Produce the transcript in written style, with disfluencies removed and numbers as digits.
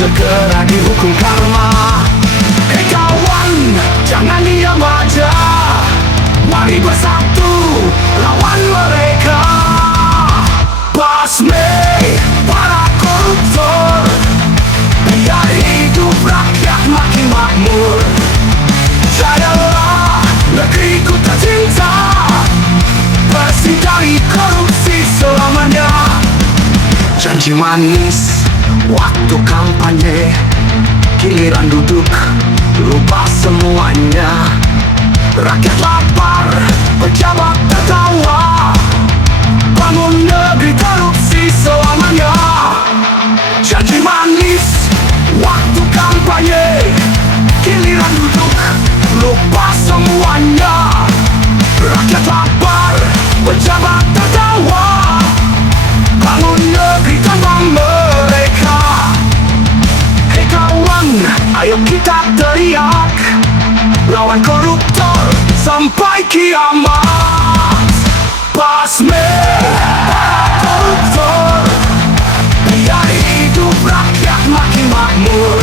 segera dihukum karma. Hei kawan, jangan diam aja, mari bersatu lawan mereka. Basmi para koruptor, biar hidup rakyat makin makmur. Jayalah negeriku tercinta, bersih dari korupsi selamanya. Janji manis waktu kampanye, giliran duduk lupa semuanya. Rakyat lapar, pejabat tertawa, bangun negeri korupsi selamanya. Janji manis waktu kampanye, giliran duduk lupa semuanya. Rakyat lapar, pejabat tertawa, bangun negeri tanpa mereka. Hei kawan, ayo kita teriak, lawan koruptor sampai kiamat. Basmi para koruptor, biar hidup rakyat makin makmur.